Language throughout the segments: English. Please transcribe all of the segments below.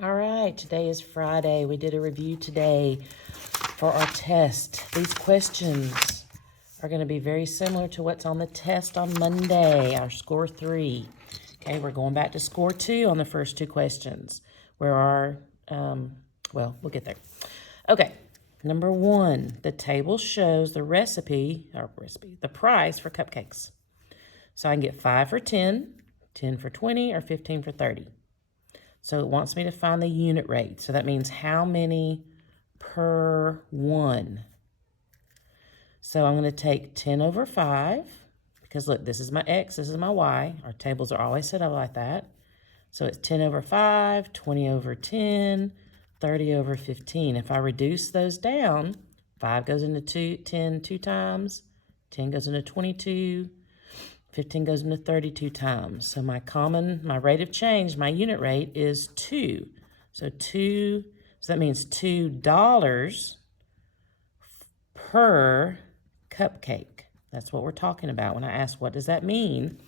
All right, today is Friday. We did a review today for our test. These questions are going to be very similar to what's on the test on Monday, our score 3. Okay, we're going back to score 2 on the first 2 questions, where our, we'll get there. Okay, number 1, the table shows the the price for cupcakes. So I can get 5 for 10, 10 for 20, or 15 for 30. So it wants me to find the unit rate. So that means how many per 1. So I'm going to take 10 over 5, because look, this is my x, this is my y. Our tables are always set up like that. So it's 10 over 5, 20 over 10, 30 over 15. If I reduce those down, 5 goes into 10 2 times, 10 goes into 22, 15 goes into 32 times. So my rate of change, my unit rate is 2. So that means $2 per cupcake. That's what we're talking about when I ask, what does that mean?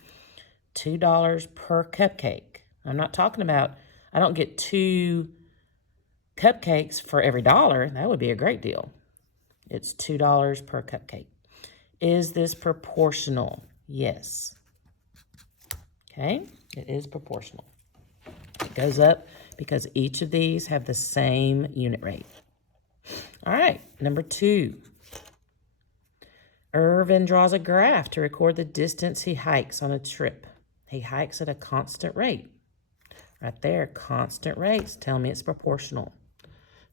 $2 per cupcake. I'm not talking about, I don't get 2 cupcakes for every dollar. That would be a great deal. It's $2 per cupcake. Is this proportional? Yes. Okay, it is proportional. It goes up because each of these have the same unit rate. All right, number 2. Irvin draws a graph to record the distance he hikes on a trip. He hikes at a constant rate. Right there, constant rates tell me it's proportional.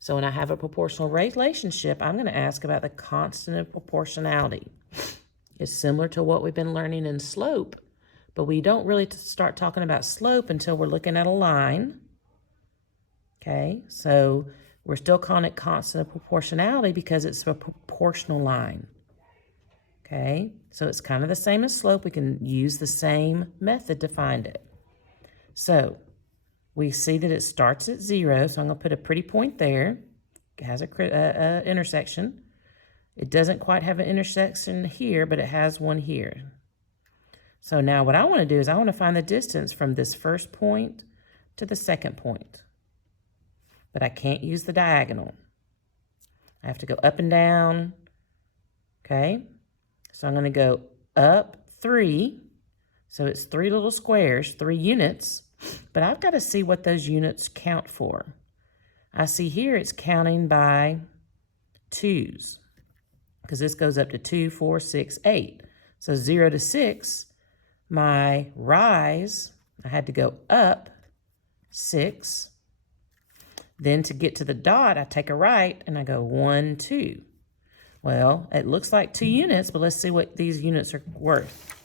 So when I have a proportional relationship, I'm going to ask about the constant of proportionality. It's similar to what we've been learning in slope, but we don't really start talking about slope until we're looking at a line. Okay, so we're still calling it constant of proportionality because it's a proportional line. Okay, so it's kind of the same as slope. We can use the same method to find it. So we see that it starts at 0, so I'm going to put a pretty point there. It has a intersection. It doesn't quite have an intersection here, but it has one here. So now what I want to do is I want to find the distance from this first point to the second point. But I can't use the diagonal. I have to go up and down. Okay? So I'm going to go up 3. So it's 3 little squares, 3 units. But I've got to see what those units count for. I see here it's counting by 2s. Because this goes up to 2, 4, 6, 8. So 0 to 6, my rise, I had to go up 6. Then to get to the dot, I take a right and I go 1, 2. Well, it looks like 2 units, but let's see what these units are worth.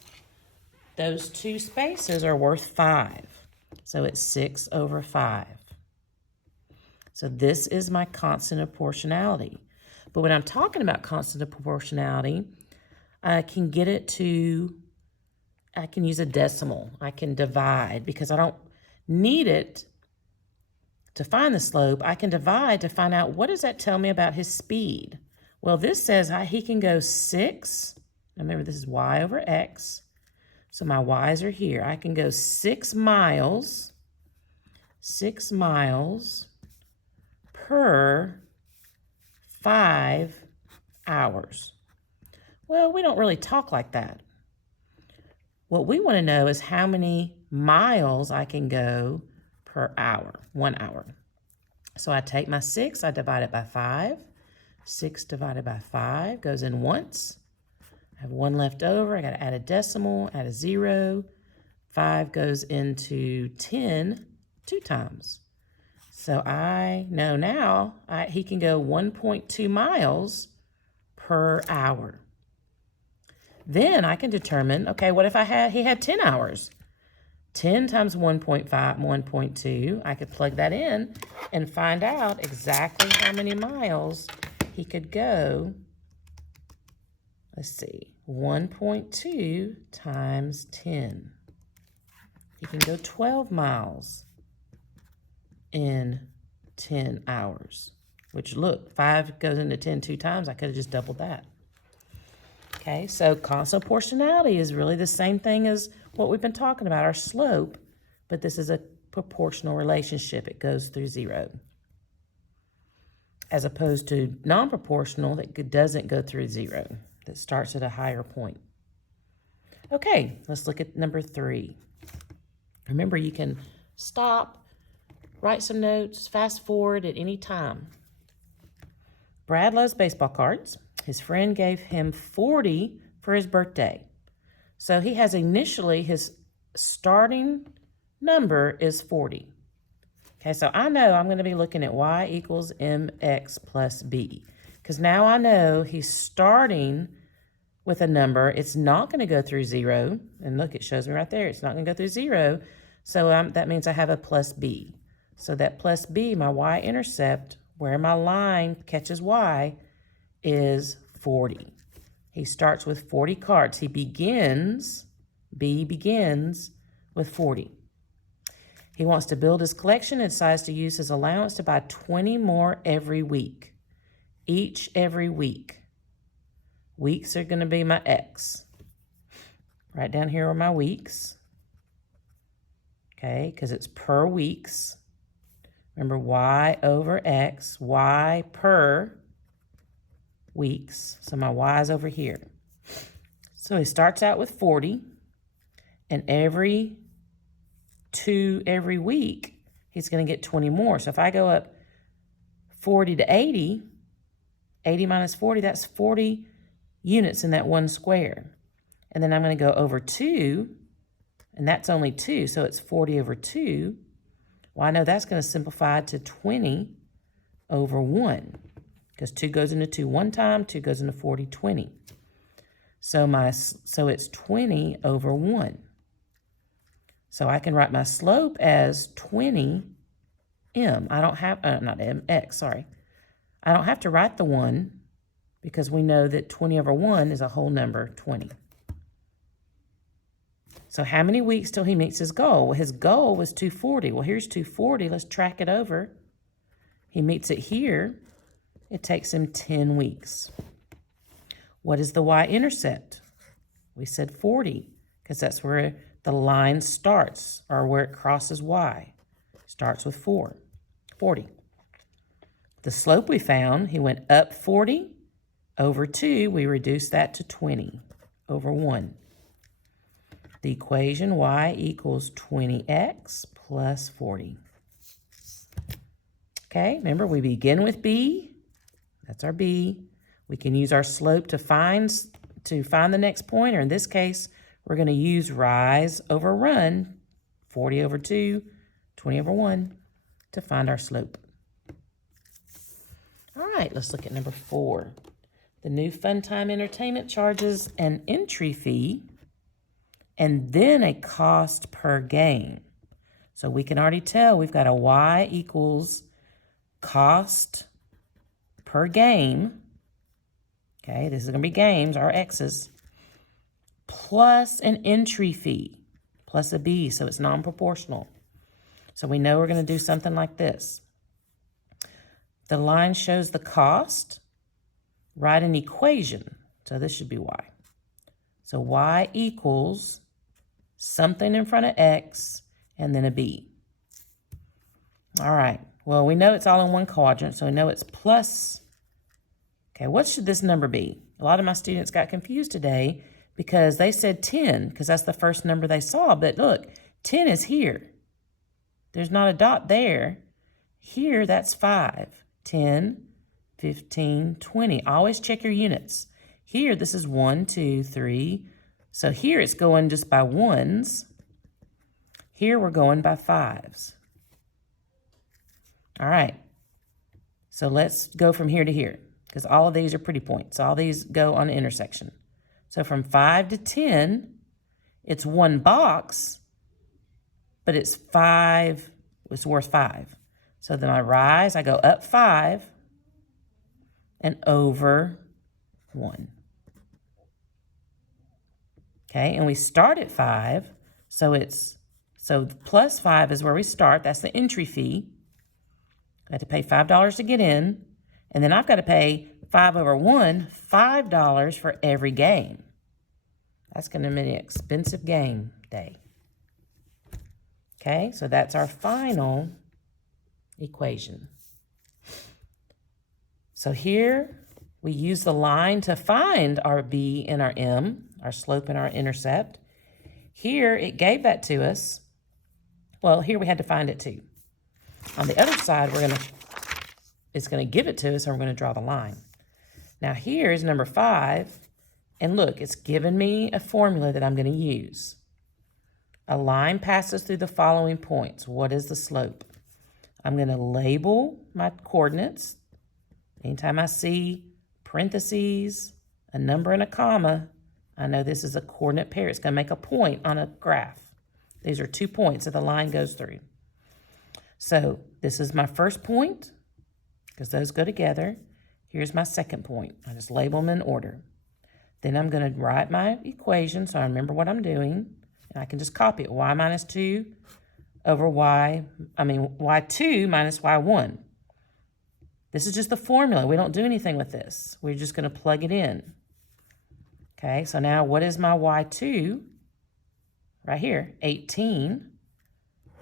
Those 2 spaces are worth 5. So it's 6 over 5. So this is my constant of proportionality. But when I'm talking about constant of proportionality, I can use a decimal. I can divide because I don't need it to find the slope. I can divide to find out what does that tell me about his speed. Well, this says he can go 6. Remember, this is y over x. So my y's are here. I can go 6 miles per 5 hours. Well, we don't really talk like that. What we want to know is how many miles I can go per hour, 1 hour. So I take my 6, I divide it by 5. 6 divided by 5 goes in once. I have 1 left over. I got to add a decimal, add a 0. 5 goes into 10 2 times. So I know now he can go 1.2 miles per hour. Then I can determine, okay, what if he had 10 hours? 10 times 1.5, 1.2, I could plug that in and find out exactly how many miles he could go. Let's see, 1.2 times 10. He can go 12 miles in 10 hours, which look, 5 goes into 10 2 times. I could have just doubled that. Okay, so constant proportionality is really the same thing as what we've been talking about, our slope, but this is a proportional relationship. It goes through 0. As opposed to non-proportional that doesn't go through 0, that starts at a higher point. Okay, let's look at number 3. Remember, you can stop, write some notes, fast forward at any time. Brad loves baseball cards. His friend gave him 40 for his birthday. So he has initially, his starting number is 40. Okay, so I know I'm going to be looking at y equals mx plus b. Because now I know he's starting with a number. It's not going to go through 0. And look, it shows me right there. It's not going to go through 0. So that means I have a plus b. So that plus b, my y-intercept, where my line catches y, is 40. He starts with 40 cards. B begins with 40. He wants to build his collection and decides to use his allowance to buy 20 more every week. Each every week. Weeks are going to be my x. Right down here are my weeks. Okay, because it's per weeks. Remember, y over x, y per weeks. So my y is over here. So he starts out with 40, and every week, he's going to get 20 more. So if I go up 40 to 80, 80 minus 40, that's 40 units in that one square. And then I'm going to go over 2, and that's only 2, so it's 40 over 2. Well, I know that's going to simplify to 20 over 1, because 2 goes into 2 one time, 2 goes into 40, 20. So it's 20 over 1. So I can write my slope as 20m. I don't have, not m, x, sorry. I don't have to write the 1 because we know that 20 over 1 is a whole number, 20. So how many weeks till he meets his goal? Well, his goal was 240. Well, here's 240. Let's track it over. He meets it here. It takes him 10 weeks. What is the y-intercept? We said 40 because that's where the line starts, or where it crosses y. Starts with 40. The slope we found, he went up 40 over 2. We reduced that to 20 over 1. The equation y equals 20x plus 40. Okay, remember we begin with b. That's our b. We can use our slope to find the next point, or in this case, we're going to use rise over run, 40 over 2, 20 over 1, to find our slope. All right, let's look at number 4. The new Fun Time Entertainment charges an entry fee and then a cost per game. So we can already tell we've got a y equals cost per game. Okay, this is going to be games, our x's, plus an entry fee, plus a b, so it's non-proportional. So we know we're going to do something like this. The line shows the cost. Write an equation. So this should be y. So y equals something in front of x and then a b. All right. Well, we know it's all in one quadrant, so we know it's plus. Okay, what should this number be? A lot of my students got confused today because they said 10, because that's the first number they saw. But look, 10 is here. There's not a dot there. Here, that's 5. 10, 15, 20. Always check your units. Here, this is 1, 2, 3. So here it's going just by ones. Here we're going by 5s. All right. So let's go from here to here, because all of these are pretty points. All these go on the intersection. So from 5 to 10, it's one box, but it's 5, it's worth 5. So then I rise, I go up 5 and over 1. Okay, and we start at 5, so plus 5 is where we start. That's the entry fee. I have to pay $5 to get in, and then I've got to pay 5 over 1, $5 for every game. That's going to be an expensive game day. Okay, so that's our final equation. So here we use the line to find our b and our m, our slope and our intercept. Here it gave that to us. Well, here we had to find it too. On the other side, it's gonna give it to us, and we're gonna draw the line. Now here is number 5, and look, it's given me a formula that I'm gonna use. A line passes through the following points. What is the slope? I'm gonna label my coordinates. Anytime I see parentheses, a number and a comma, I know this is a coordinate pair. It's gonna make a point on a graph. These are 2 points that the line goes through. So this is my first point, because those go together. Here's my second point. I just label them in order. Then I'm going to write my equation so I remember what I'm doing. And I can just copy it. Y minus 2 over y2 minus y1. This is just the formula. We don't do anything with this. We're just going to plug it in. Okay, so now what is my y2? Right here, 18.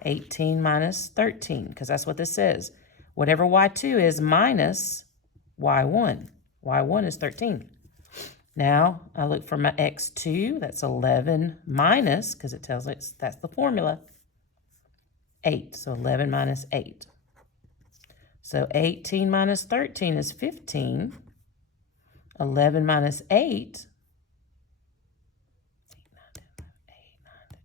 18 minus 13, because that's what this says. Whatever y2 is minus y1. y1 is 13. Now, I look for my x2. That's 11 minus, because it tells us that's the formula, 8. So 11 minus 8. So 18 minus 13 is 15. 11 minus 8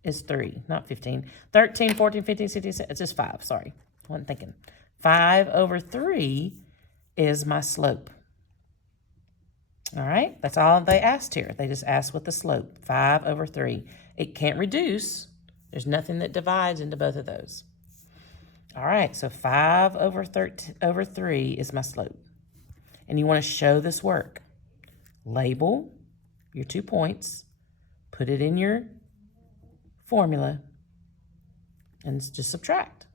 is 3, not 15. 13, 14, 15, 16, it's just 5, sorry. I wasn't thinking. 5 over 3 is my slope. All right, that's all they asked here. They just asked what the slope, 5 over 3. It can't reduce. There's nothing that divides into both of those. All right, so 5 over 3 is my slope. And you want to show this work. Label your 2 points, put it in your formula, and just subtract.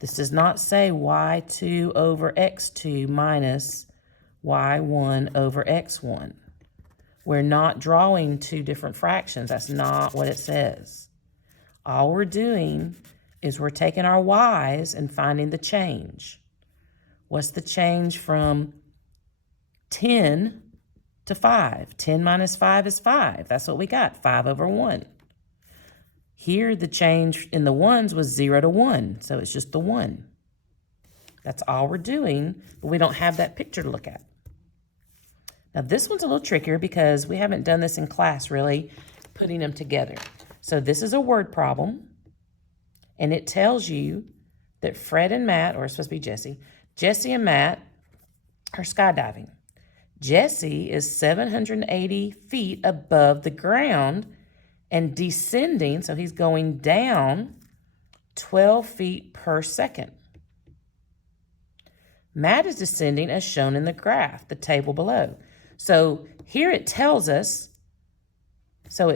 This does not say y2 over x2 minus y1 over x1. We're not drawing 2 different fractions. That's not what it says. All we're doing is we're taking our y's and finding the change. What's the change from 10 to 5? 10 minus 5 is 5. That's what we got, 5 over 1. Here, the change in the ones was 0 to 1, so it's just the 1. That's all we're doing, but we don't have that picture to look at. Now, this one's a little trickier because we haven't done this in class, really, putting them together. So this is a word problem, and it tells you that Fred and Matt, or it's supposed to be Jesse and Matt are skydiving. Jesse is 780 feet above the ground and descending, so he's going down 12 feet per second. Matt is descending as shown in the graph, the table below. So here it tells us, so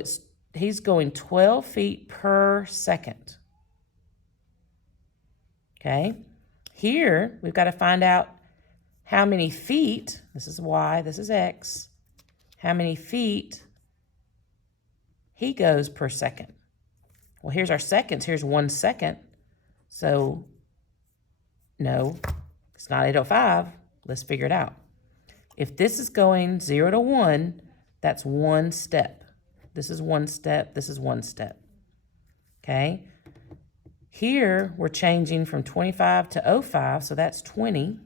he's going 12 feet per second. Okay, here we've got to find out how many feet, this is y, this is x, how many feet he goes per second. Well, here's our seconds. Here's 1 second. So, no, it's not 805. Let's figure it out. If this is going 0 to 1, that's 1 step. This is 1 step. This is 1 step. Okay? Here, we're changing from 25 to 05, so that's 20.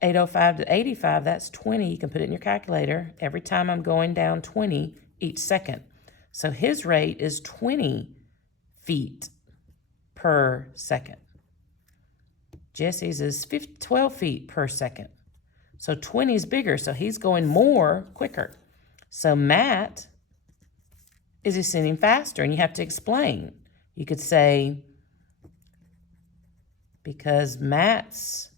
805 to 85, that's 20. You can put it in your calculator. Every time I'm going down 20 each second. So his rate is 20 feet per second. Jesse's is 12 feet per second. So 20 is bigger, so he's going more quicker. So Matt is descending faster, and you have to explain. You could say, because Matt's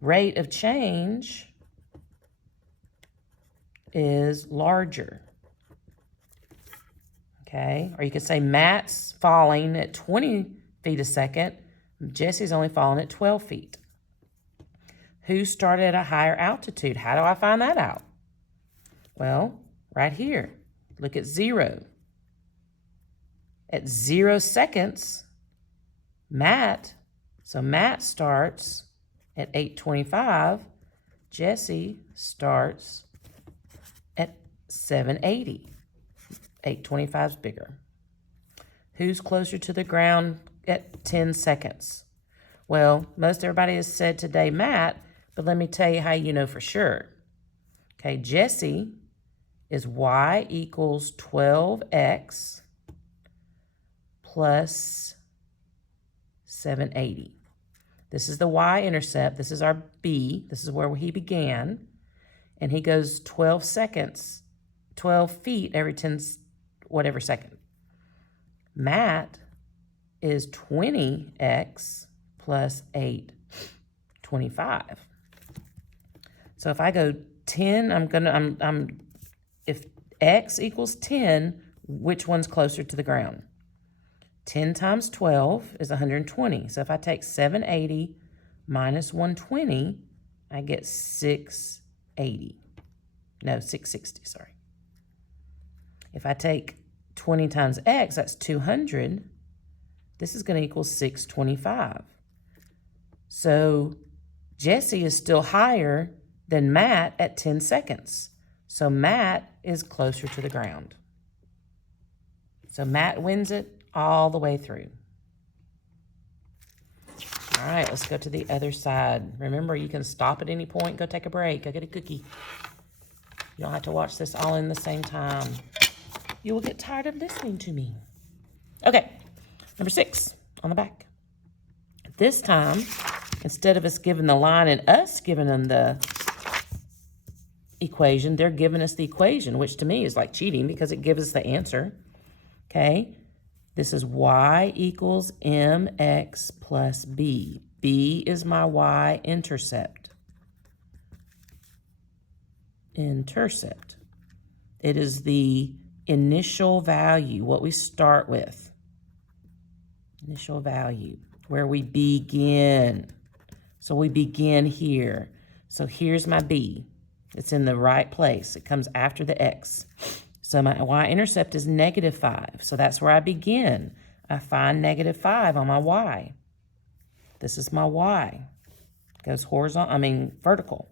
rate of change is larger. Okay, or you could say Matt's falling at 20 feet a second. Jesse's only falling at 12 feet. Who started at a higher altitude? How do I find that out? Well, right here. Look at 0. At 0 seconds, Matt starts at 825. Jesse starts at 780. 825 is bigger. Who's closer to the ground at 10 seconds? Well, most everybody has said today Matt, but let me tell you how you know for sure. Okay, Jesse is y equals 12x plus 780. This is the y-intercept. This is our B. This is where he began. And he goes 12 seconds, 12 feet every 10 whatever second. Matt is 20x plus 825. So if I go 10, if x equals 10, which one's closer to the ground? 10 times 12 is 120. So if I take 780 minus 120, I get 680. No, 660, sorry. If I take 20 times x, that's 200. This is going to equal 625. So Jesse is still higher than Matt at 10 seconds. So Matt is closer to the ground. So Matt wins it all the way through. All right, let's go to the other side. Remember, you can stop at any point, go take a break, go get a cookie. You don't have to watch this all in the same time. You will get tired of listening to me. Okay, number 6 on the back. This time, instead of us giving the line and us giving them the equation, they're giving us the equation, which to me is like cheating because it gives us the answer. Okay, this is y equals mx plus b. B is my y-intercept. It is the initial value, what we start with. Initial value, where we begin. So we begin here. So here's my b. It's in the right place. It comes after the x. So my y-intercept is -5. So that's where I begin. I find -5 on my y. This is my y. It goes vertical.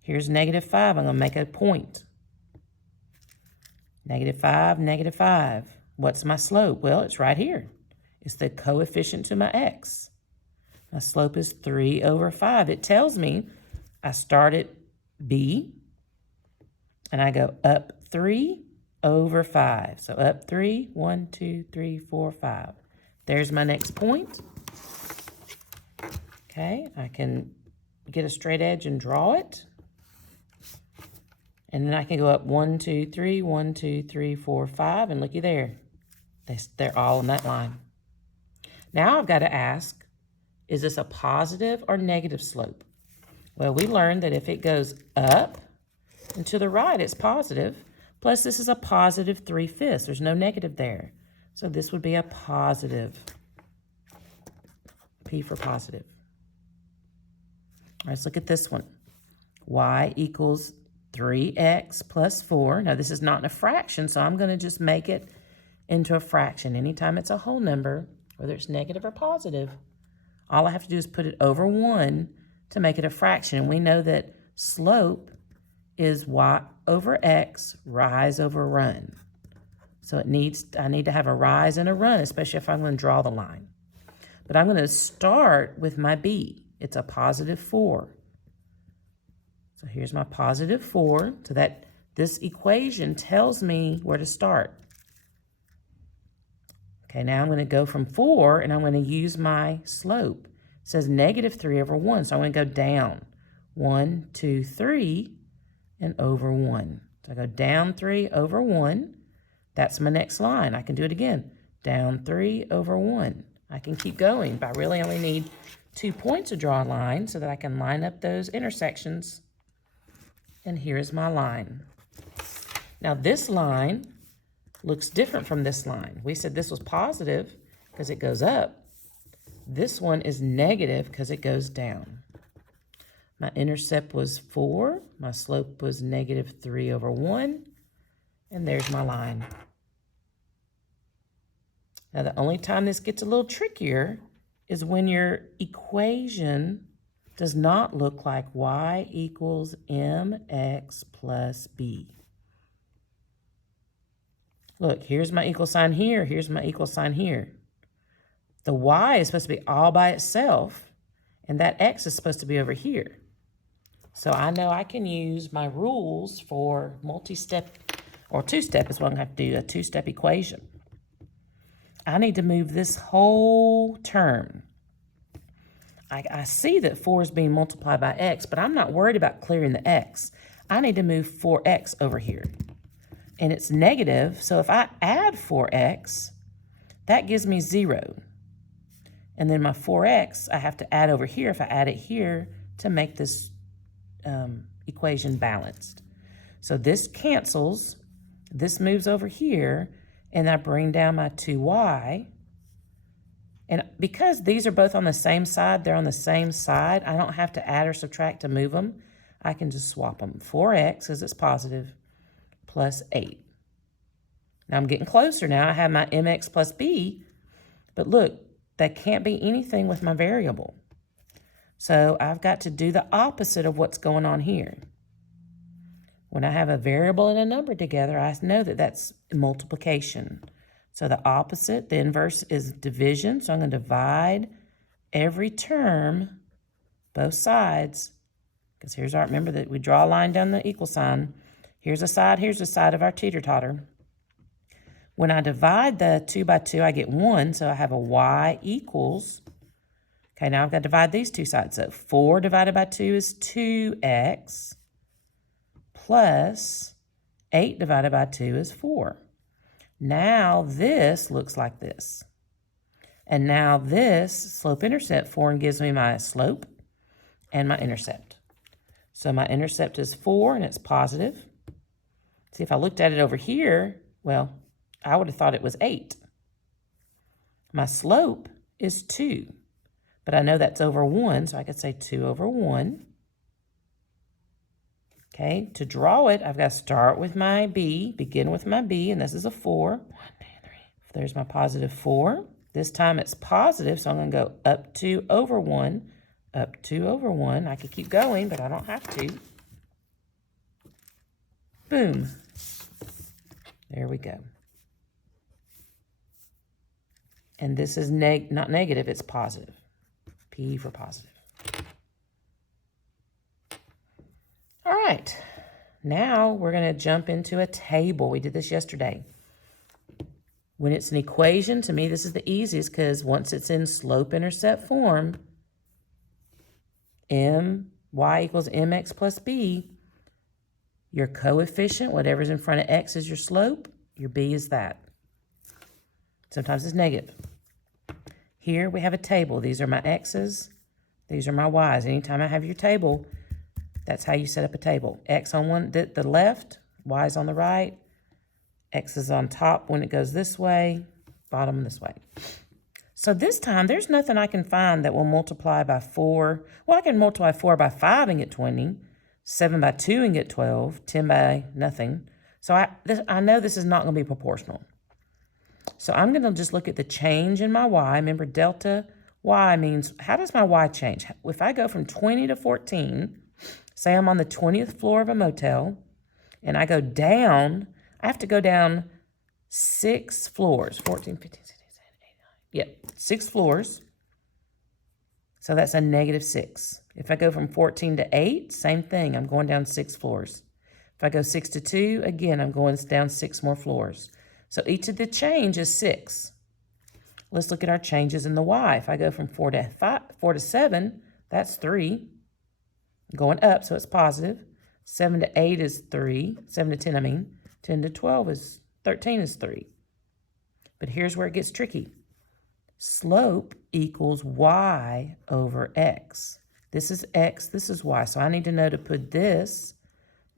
Here's -5. I'm going to make a point. -5, -5. What's my slope? Well, it's right here. It's the coefficient to my x. My slope is 3/5. It tells me I start at b, and I go up 3/5. So up 3, 1, 2, 3, 4, 5. There's my next point. Okay, I can get a straight edge and draw it. And then I can go up 1, 2, 3, 1, 2, 3, 4, 5, and looky there. They're all in that line. Now I've got to ask, is this a positive or negative slope? Well, we learned that if it goes up and to the right, it's positive. Plus, this is a positive 3/5. There's no negative there. So this would be a positive. P for positive. All right, let's look at this one. Y equals 3x plus 4. Now, this is not in a fraction, so I'm going to just make it into a fraction. Anytime it's a whole number, whether it's negative or positive, all I have to do is put it over 1 to make it a fraction. And we know that slope is y over x, rise over run. So I need to have a rise and a run, especially if I'm going to draw the line. But I'm going to start with my b. It's a positive 4. So here's my positive 4. So this equation tells me where to start. Okay, now I'm going to go from 4, and I'm going to use my slope. It says -3/1, so I'm going to go down. 1, 2, 3, and over 1. So I go down 3 over 1. That's my next line. I can do it again. Down 3 over 1. I can keep going, but I really only need 2 points to draw a line so that I can line up those intersections. And here's my line. Now this line looks different from this line. We said this was positive because it goes up. This one is negative because it goes down. My intercept was 4. My slope was -3/1. And there's my line. Now, the only time this gets a little trickier is when your equation does not look like y equals mx plus b. Look, here's my equal sign here. Here's my equal sign here. The y is supposed to be all by itself, and that x is supposed to be over here. So I know I can use my rules for multi-step, or two-step is what I'm going to have to do, a two-step equation. I need to move this whole term. I see that 4 is being multiplied by x, but I'm not worried about clearing the x. I need to move 4x over here. And it's negative, so if I add 4x, that gives me 0. And then my 4x, I have to add over here, if I add it here, to make this equation balanced. So this cancels, this moves over here, and I bring down my 2y. And because these are both on the same side, they're on the same side, I don't have to add or subtract to move them. I can just swap them. 4x, because it's positive, plus 8. Now I'm getting closer now. I have my mx plus b, but look, that can't be anything with my variable. So I've got to do the opposite of what's going on here. When I have a variable and a number together, I know that that's multiplication. So the opposite, the inverse, is division. So I'm going to divide every term, both sides, because here's our, remember that we draw a line down the equal sign. Here's the side of our teeter-totter. When I divide the 2 by 2, I get 1, so I have a y equals, okay, now I've got to divide these two sides up. 4 divided by 2 is 2x, plus 8 divided by 2 is 4. Now this looks like this. And now this slope-intercept form gives me my slope and my intercept. So my intercept is 4, and it's positive. See, if I looked at it over here, well, I would have thought it was 8. My slope is 2, but I know that's over 1, so I could say 2 over 1. Okay, to draw it, I've got to start with my b, begin with my b, and this is a 4. 1, 2, 3. There's my positive 4. This time it's positive, so I'm going to go up 2 over 1, up 2 over 1. I could keep going, but I don't have to. Boom. There we go. And this is not negative, it's positive. P for positive. All right, now we're going to jump into a table. We did this yesterday. When it's an equation, to me this is the easiest because once it's in slope-intercept form, y equals mx plus b, your coefficient, whatever's in front of x is your slope, your b is that. Sometimes it's negative. Here we have a table. These are my x's, these are my y's. Anytime I have your table, that's how you set up a table. X on the left, y is on the right, x is on top when it goes this way, bottom this way. So this time, there's nothing I can find that will multiply by 4. Well, I can multiply 4 by 5 and get 20, 7 by 2 and get 12, 10 by nothing. So I know this is not going to be proportional. So I'm going to just look at the change in my y. Remember, delta y means, how does my y change? If I go from 20 to 14, say I'm on the 20th floor of a motel, and I go down, I have to go down 6 floors, 14, 15, 16, 17, 18, 19. Yep, 6 floors. So that's a negative 6. If I go from 14 to 8, same thing, I'm going down 6 floors. If I go 6 to 2, again, I'm going down 6 more floors. So each of the change is 6. Let's look at our changes in the y. If I go from 4 to 7, that's 3. Going up, so it's positive. 7 to 8 is 3. 7 to 10, I mean. 10 to 12 is 13 is 3. But here's where it gets tricky. Slope equals y over x. This is x, this is y. So I need to know to put this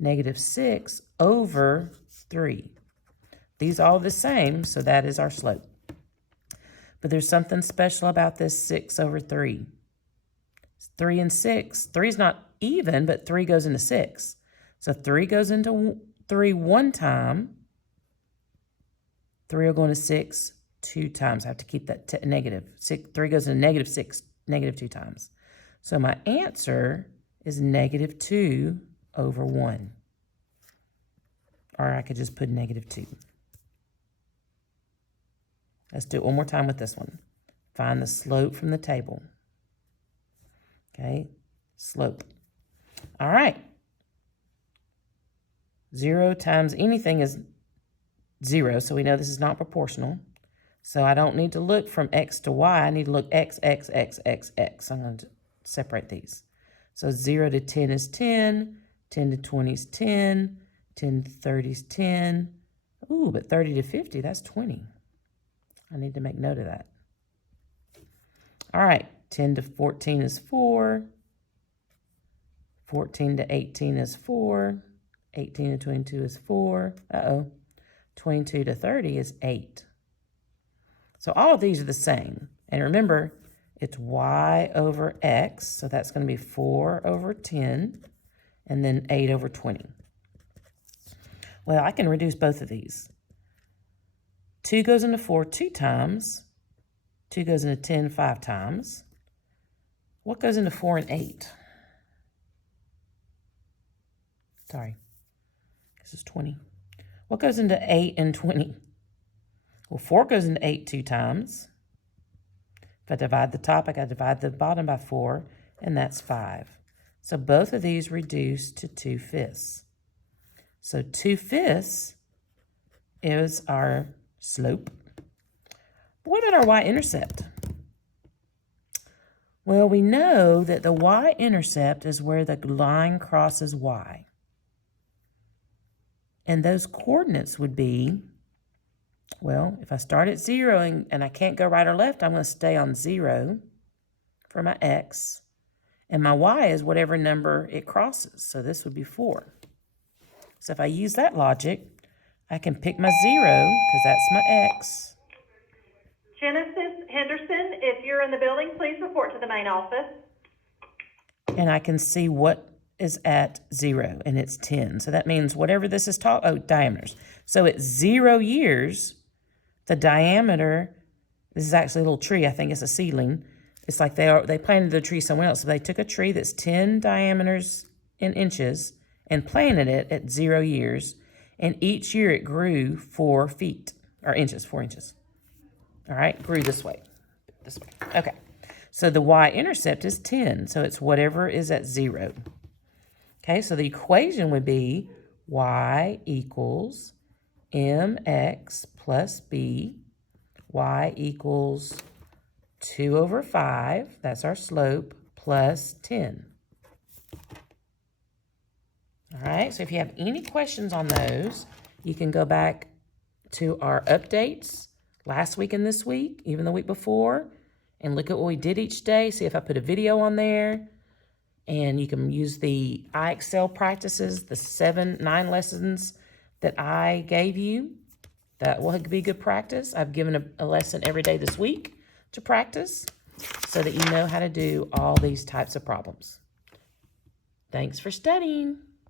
negative 6 over 3. These are all the same, so that is our slope. But there's something special about this 6 over 3. 3 and 6. 3 is not even, but 3 goes into 6. So 3 goes into 3 one time. 3 will go into 6 2 times. I have to keep that negative. 3 goes into negative 6, negative 2 times. So my answer is negative 2 over 1. Or I could just put negative 2. Let's do it one more time with this one. Find the slope from the table. Okay, slope. All right. 0 times anything is 0, so we know this is not proportional. So I don't need to look from x to y. I need to look x, x, x, x, x. I'm going to separate these. So 0 to 10 is 10. 10 to 20 is 10. 10 to 30 is 10. Ooh, but 30 to 50, that's 20. I need to make note of that. All right, 10 to 14 is 4. 14 to 18 is 4. 18 to 22 is 4. 22 to 30 is 8. So all of these are the same. And remember, it's y over x, so that's going to be 4 over 10, and then 8 over 20. Well, I can reduce both of these. 2 goes into 4 2 times. 2 goes into 10 5 times. What goes into 4 and 8? Sorry, this is 20. What goes into 8 and 20? Well, 4 goes into 8 2 times. If I divide the top, I got to divide the bottom by 4, and that's 5. So both of these reduce to 2/5. So 2/5 is our slope. But what about our y-intercept? Well, we know that the y-intercept is where the line crosses y. And those coordinates would be, well, if I start at 0 and I can't go right or left, I'm going to stay on 0 for my x. And my y is whatever number it crosses. So this would be 4. So if I use that logic, I can pick my 0 because that's my x. Genesis Henderson, if you're in the building, please report to the main office. And I can see what is at 0, and it's 10. So that means whatever this is diameters. So at 0 years, the diameter, this is actually a little tree, I think it's a seedling. It's like they planted the tree somewhere else. So they took a tree that's 10 diameters in inches and planted it at 0 years. And each year it grew 4 feet, or inches, 4 inches. All right, grew this way. Okay, so the y-intercept is 10. So it's whatever is at 0. Okay, so the equation would be y equals mx plus b. Y equals 2 over 5, that's our slope, plus 10. All right, so if you have any questions on those, you can go back to our updates last week and this week, even the week before, and look at what we did each day. See if I put a video on there. And you can use the iExcel practices, the 9 lessons that I gave you. That will be good practice. I've given a lesson every day this week to practice so that you know how to do all these types of problems. Thanks for studying.